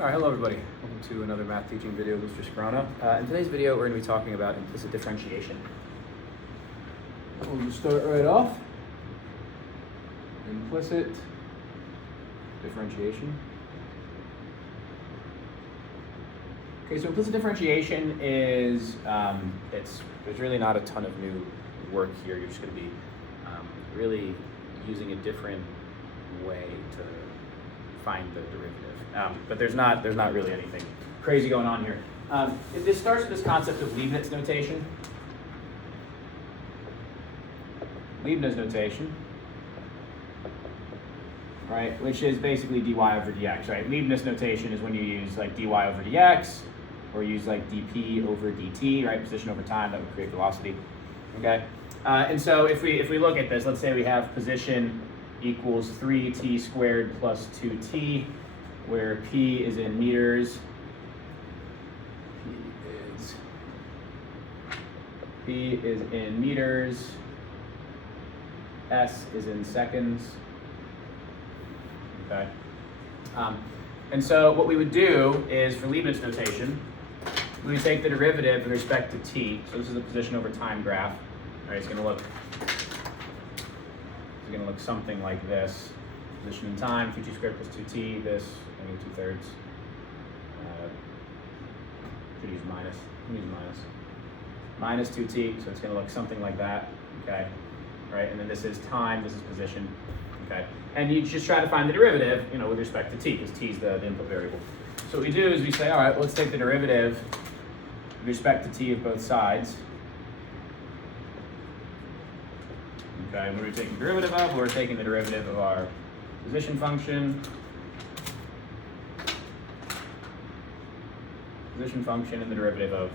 All right, hello everybody. Welcome to another math teaching video with Mr. Scarano. In today's video, we're going to be talking about implicit differentiation. We'll just start right off. Implicit differentiation. Okay, so implicit differentiation is, there's really not a ton of new work here. You're just going to be really using a different way to find the derivative. But there's not really anything crazy going on here. This starts with this concept of Leibniz notation. Leibniz notation, right, which is basically dy over dx, right? Leibniz notation is when you use like dy over dx, or use like dp over dt, right? Position over time, that would create velocity, okay? And so if we look at this, let's say we have position equals 3t squared plus 2t, where p is in meters, p is in meters, s is in seconds, okay? And so what we would do is, for Leibniz notation, we would take the derivative with respect to t. So this is a position over time graph. All right, it's going to look something like this. Position in time, 2t squared plus 2t, this, I mean 2/3. Could use minus, minus 2t, so it's going to look something like that, okay? Right, and then this is time, this is position, okay? And you just try to find the derivative, with respect to t, because t is the input variable. So what we do is we say, all right, let's take the derivative with respect to t of both sides. Okay, what are we taking the derivative of? We're taking the derivative of our position function, and the derivative of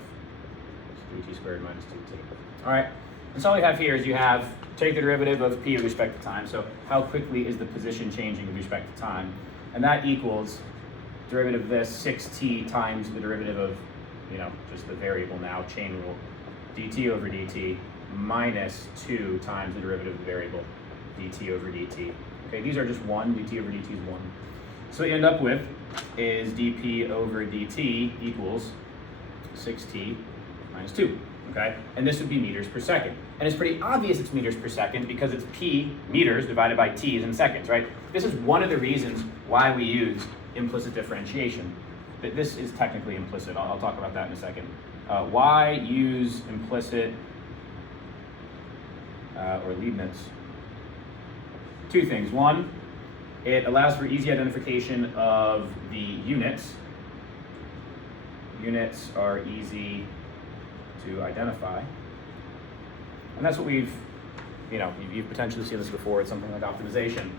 3t squared minus 2t. All right, and so all we have here is you have, take the derivative of p with respect to time, so how quickly is the position changing with respect to time, and that equals derivative of this 6t times the derivative of, just the variable now, chain rule, dt over dt, minus 2 times the derivative of the variable, dt over dt. Okay, these are just 1, dt over dt is 1. So what you end up with is dp over dt equals 6t minus 2, okay? And this would be meters per second. And it's pretty obvious it's meters per second because it's p, meters, divided by t is in seconds, right? This is one of the reasons why we use implicit differentiation. This is technically implicit. I'll talk about that in a second. Why use implicit or Leibniz? Two things. One, it allows for easy identification of the units. Units are easy to identify. And that's what you've potentially seen this before. It's something like optimization.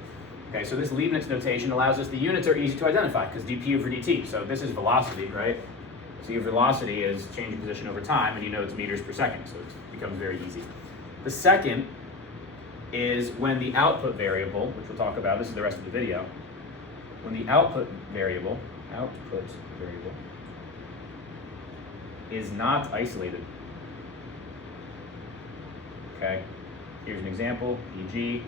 Okay, so this Leibniz notation allows us, the units are easy to identify because dp over dt. So this is velocity, right? So your velocity is change in position over time, and you know it's meters per second, so it becomes very easy. The second is when the output variable, which we'll talk about, this is the rest of the video, when the output variable is not isolated. Okay, here's an example, e.g.,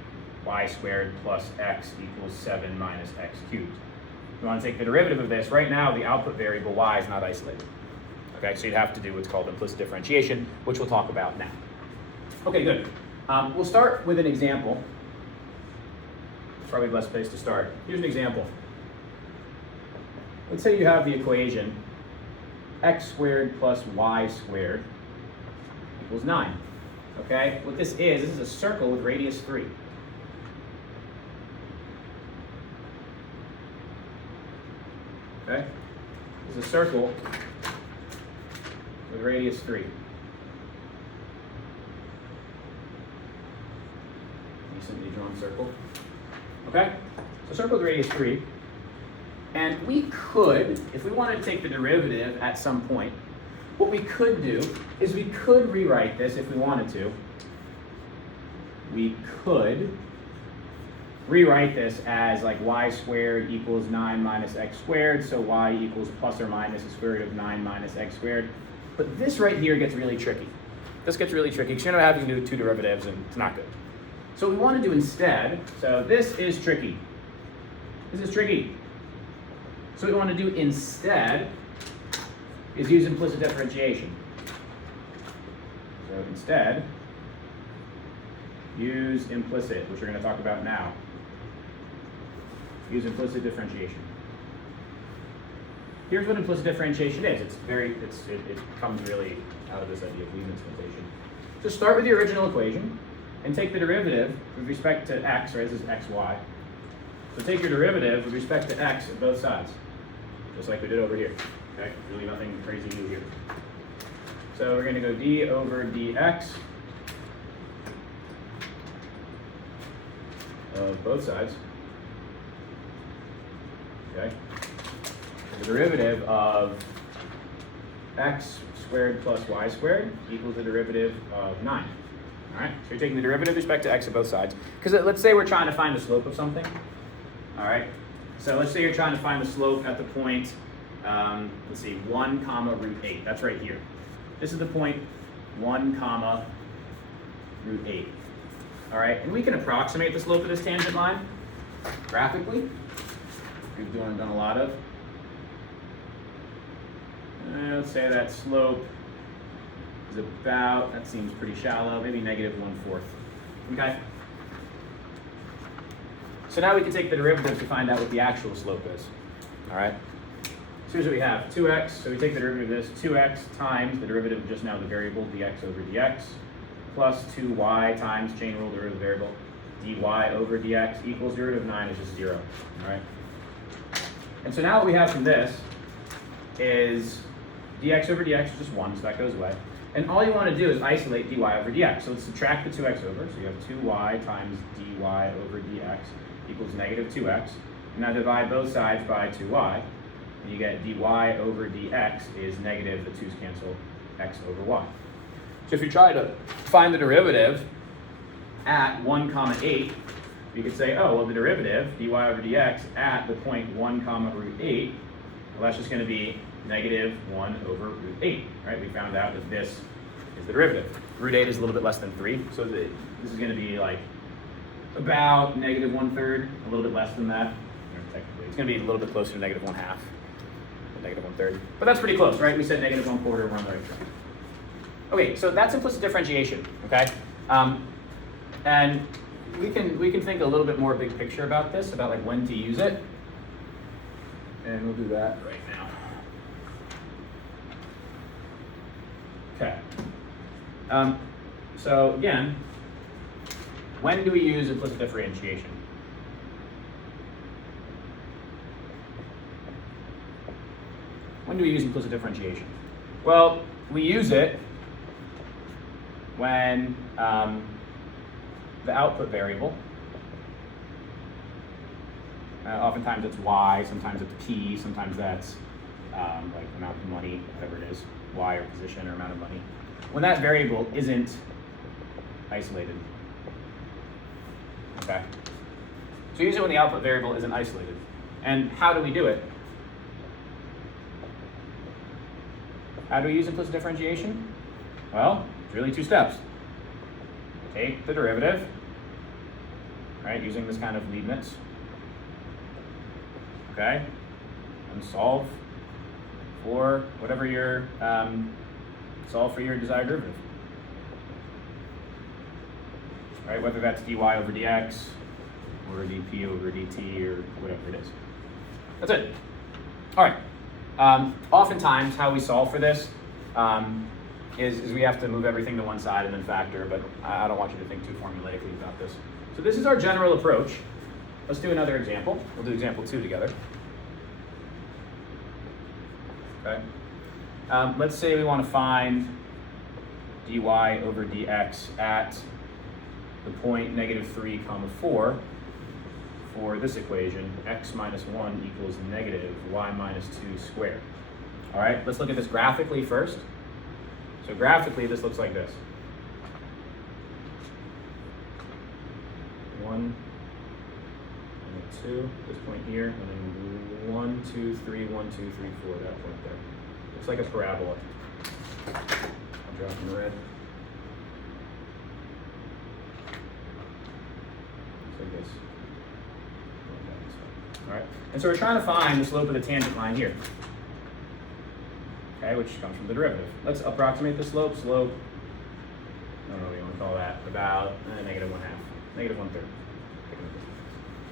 y squared plus x equals 7 minus x cubed. You want to take the derivative of this. Right now, the output variable y is not isolated. Okay, so you'd have to do what's called implicit differentiation, which we'll talk about now. Okay, good. We'll start with an example. Probably the best place to start. Here's an example. Let's say you have the equation x squared plus y squared equals 9. Okay, what this is a circle with radius 3. Okay, this is a circle with radius 3. Recently drawn circle. Okay, so circle with radius 3. And we could, if we wanted to take the derivative at some point, what we could do is we could rewrite this if we wanted to. We could rewrite this as like y squared equals 9 minus x squared, so y equals plus or minus the square root of 9 minus x squared. But this right here gets really tricky. This gets really tricky because you end up having to do two derivatives and it's not good. So what we want to do instead, so this is tricky. This is tricky. So what we want to do instead is use implicit differentiation. So instead, use implicit, which we're going to talk about now. Use implicit differentiation. Here's what implicit differentiation is. It comes really out of this idea of Leibniz notation. So start with the original equation and take the derivative with respect to x, right? This is xy. So take your derivative with respect to x at both sides, just like we did over here. Okay, really nothing crazy new here. So we're going to go d over dx of both sides. Okay. The derivative of x squared plus y squared equals the derivative of 9. All right, so you're taking the derivative with respect to x at both sides. Because let's say we're trying to find the slope of something. All right, so let's say you're trying to find the slope at the point, let's see, 1 comma root 8. That's right here. This is the point 1 comma root 8. All right, and we can approximate the slope of this tangent line graphically. We've done a lot of. Let's say that slope is about, that seems pretty shallow, maybe -1/4. Okay? So now we can take the derivative to find out what the actual slope is. All right? So here's what we have, 2x, so we take the derivative of this, 2x times the derivative of just now the variable, dx over dx, plus 2y times chain rule derivative of the variable, dy over dx equals derivative of 9 is just 0. All right? And so now what we have from this is dx over dx is just 1, so that goes away. And all you want to do is isolate dy over dx. So let's subtract the 2x over. So you have 2y times dy over dx equals -2x. And now divide both sides by 2y. And you get dy over dx is negative, the 2's cancel, x over y. So if you try to find the derivative at 1 comma 8, you could say, oh, well, the derivative, dy over dx, at the point 1 comma root 8, well, that's just going to be -1 over root 8, right? We found out that this is the derivative. Root 8 is a little bit less than 3, so this is going to be like about -1/3, a little bit less than that. Technically, it's going to be a little bit closer to -1/2, -1/3. But that's pretty close, right? We said -1/4, we're on the right track. Okay, so that's implicit differentiation, okay? And we can think a little bit more big picture about this, about like when to use it. And we'll do that right now. Okay. So again, when do we use implicit differentiation? When do we use implicit differentiation? Well, we use it when the output variable, oftentimes it's y, sometimes it's p, sometimes that's like amount of money, whatever it is, y or position or amount of money. When that variable isn't isolated. Okay. So use it when the output variable isn't isolated. And how do we do it? How do we use implicit differentiation? Well, it's really 2 steps. Take the derivative, right, using this kind of Leibniz. Okay, and solve for whatever your desired derivative. Right, whether that's dy over dx or dp over dt or whatever it is. That's it. All right. Oftentimes, how we solve for this is we have to move everything to one side and then factor, but I don't want you to think too formulaically about this. So this is our general approach. Let's do another example. We'll do example 2 together. Okay. Let's say we want to find dy over dx at the point -3, 4 for this equation, x minus 1 equals -y minus 2 squared. All right, let's look at this graphically first. So graphically, this looks like this. 1 and 2, this point here, and then 1, 2, 3, 1, 2, 3, 4, that point there. Looks like a parabola. I'll draw it in red. Looks like this. All right, and so we're trying to find the slope of the tangent line here. Okay, which comes from the derivative. Let's approximate the slope. Slope, I don't know what you want to call that, about negative 1/2, negative 1/3.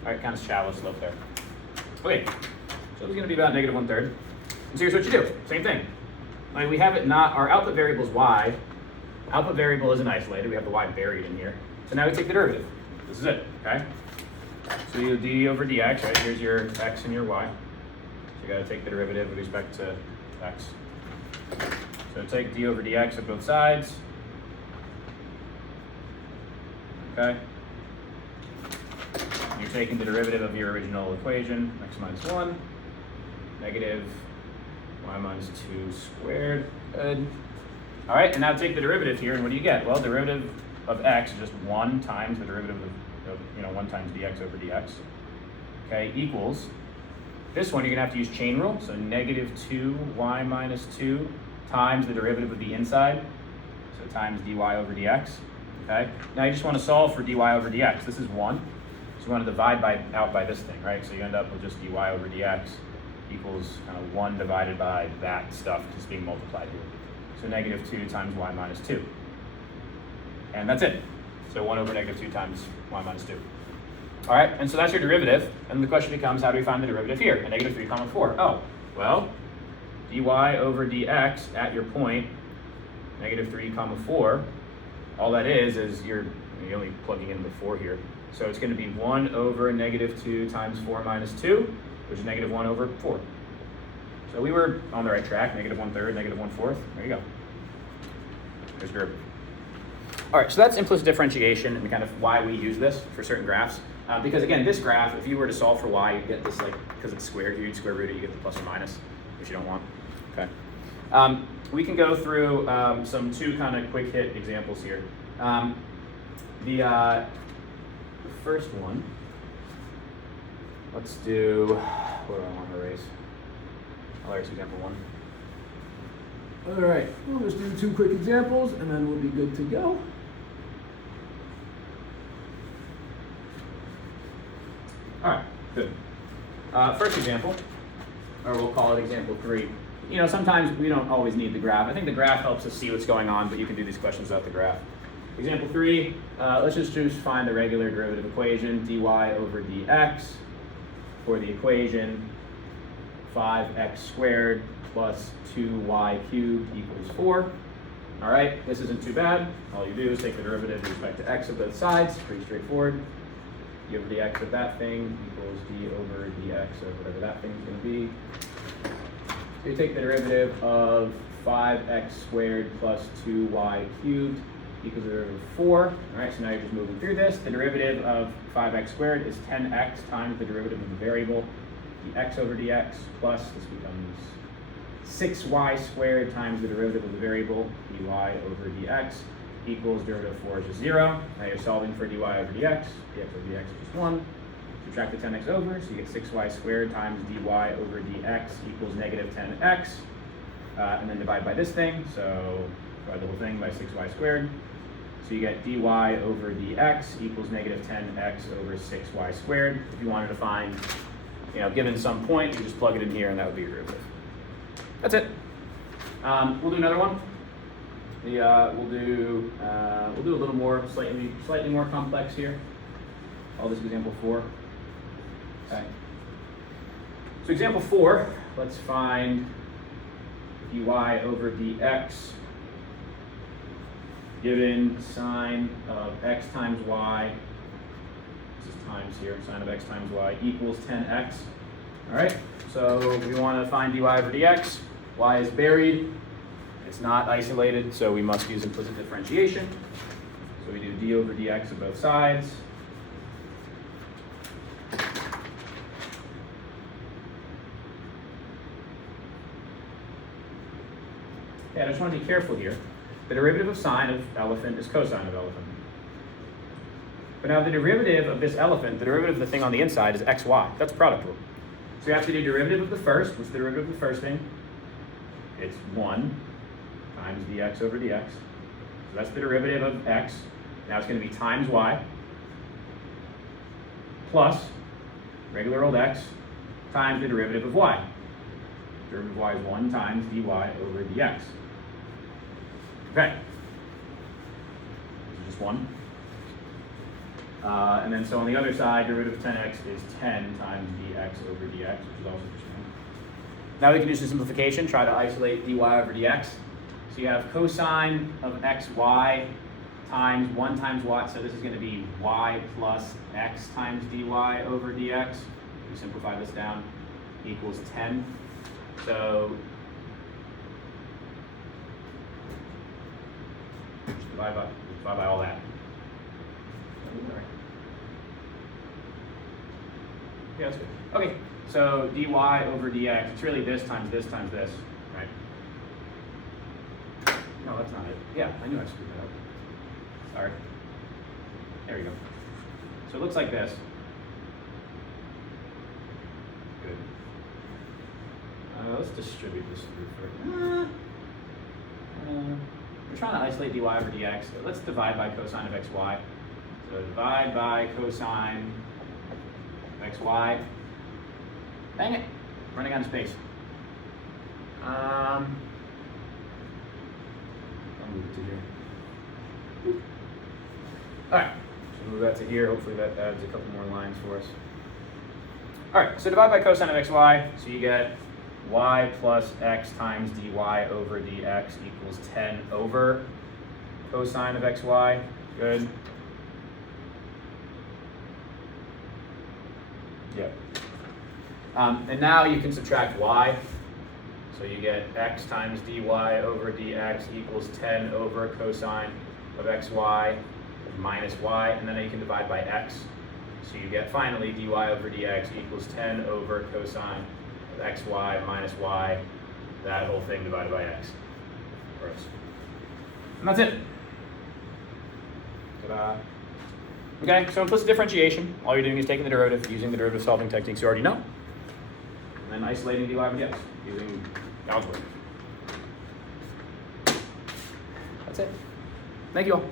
All right, kind of shallow slope there. Okay, so it's going to be about negative 1/3. And so here's what you do. Same thing. Like we have it not, our output variable is y. Output variable isn't isolated. We have the y buried in here. So now we take the derivative. This is it, okay? So you do d over dx, right? Here's your x and your y. So you got to take the derivative with respect to x. So take d over dx at both sides. Okay? You're taking the derivative of your original equation, x minus 1, negative y minus 2 squared. Good. All right, and now take the derivative here, and what do you get? Well, derivative of x is just 1 times the derivative of 1 times dx over dx. Okay, equals, this one you're going to have to use chain rule, so negative 2y minus 2 times the derivative of the inside, so times dy over dx. Okay, now you just want to solve for dy over dx. This is 1. So you want to divide out by this thing, right? So you end up with just dy over dx equals kind of 1 divided by that stuff just being multiplied here. So negative 2 times y minus 2. And that's it. So 1 over negative 2 times y minus 2. All right, and so that's your derivative. And the question becomes, how do we find the derivative here? At negative 3 comma 4. Oh, well, dy over dx at your point, negative 3 comma 4, all that is you're only plugging in the 4 here. So it's going to be 1 over negative 2 times 4 minus 2, which is negative 1 over 4. So we were on the right track, negative 1/3, negative 1/4. There you go. There's derivative. All right, so that's implicit differentiation and kind of why we use this for certain graphs. Because again, this graph, if you were to solve for y, you'd get this because it's squared here, you'd square root it, you get the plus or minus, which you don't want. Okay. We can go through some 2 kind of quick hit examples here. The first one, let's do, what do I want to erase? I'll erase example 1. All right, we'll just do 2 quick examples and then we'll be good to go. All right, good. First example, or we'll call it example 3. You know, sometimes we don't always need the graph. I think the graph helps us see what's going on, but you can do these questions without the graph. Example 3, let's just find the regular derivative equation, dy over dx, for the equation 5x squared plus 2y cubed equals 4. All right, this isn't too bad. All you do is take the derivative with respect to x of both sides, pretty straightforward. D over dx of that thing equals d over dx of whatever that thing's going to be. So you take the derivative of 5x squared plus 2y cubed equals the derivative of 4. All right, so now you're just moving through this. The derivative of 5x squared is 10x times the derivative of the variable, dx over dx, plus this becomes 6y squared times the derivative of the variable, dy over dx, equals derivative of 4 is just 0. Now you're solving for dy over dx. Dx over dx is just 1. Subtract the 10x over, so you get 6y squared times dy over dx equals negative 10x. And then divide by this thing, so divide the whole thing by 6y squared. So you get dy over dx equals negative 10x over 6y squared. If you wanted to find, given some point, you just plug it in here and that would be your derivative. That's it. We'll do another one. We'll do a little more, slightly more complex here. Call this example 4. Okay. So example 4, let's find dy over dx given sine of x times y. This is times here. Sine of x times y equals 10x. All right. So we want to find dy over dx. Y is buried. It's not isolated, so we must use implicit differentiation. So we do d over dx of both sides. Okay, I just want to be careful here. The derivative of sine of elephant is cosine of elephant. But now the derivative of this elephant, the derivative of the thing on the inside is xy. That's product rule. So you have to do derivative of the first. What's the derivative of the first thing? It's 1 times dx over dx. So that's the derivative of x. Now it's going to be times y plus regular old x times the derivative of y. Derivative of y is 1 times dy over dx. Okay. This is just 1. And then so on the other side, derivative of 10x is 10 times dx over dx, which is also just 1. Now we can do some simplification, try to isolate dy over dx. So you have cosine of xy times 1 times y, so this is going to be y plus x times dy over dx. We simplify this down, equals 10. So just divide by all that. Yeah, that's good. Okay, so dy over dx, it's really this times this times this, right? No, that's not it. Yeah, I knew I screwed that up. Sorry. There we go. So it looks like this. Good. Let's distribute this through first. We're trying to isolate dy over dx. So let's divide by cosine of xy. So divide by cosine of xy. Dang it, running out of space. I'll move it to here. All right, so move that to here. Hopefully that adds a couple more lines for us. All right, so divide by cosine of xy. So you get y plus x times dy over dx equals 10 over cosine of xy. Good. Yep. And now you can subtract y. So you get x times dy over dx equals 10 over cosine of xy minus y, and then you can divide by x. So you get finally dy over dx equals 10 over cosine of xy minus y, that whole thing divided by x. Gross. And that's it. Ta-da. Okay, so implicit differentiation, all you're doing is taking the derivative, using the derivative solving techniques you already know, and then isolating dy over dx using algebra. That's it. Thank you all.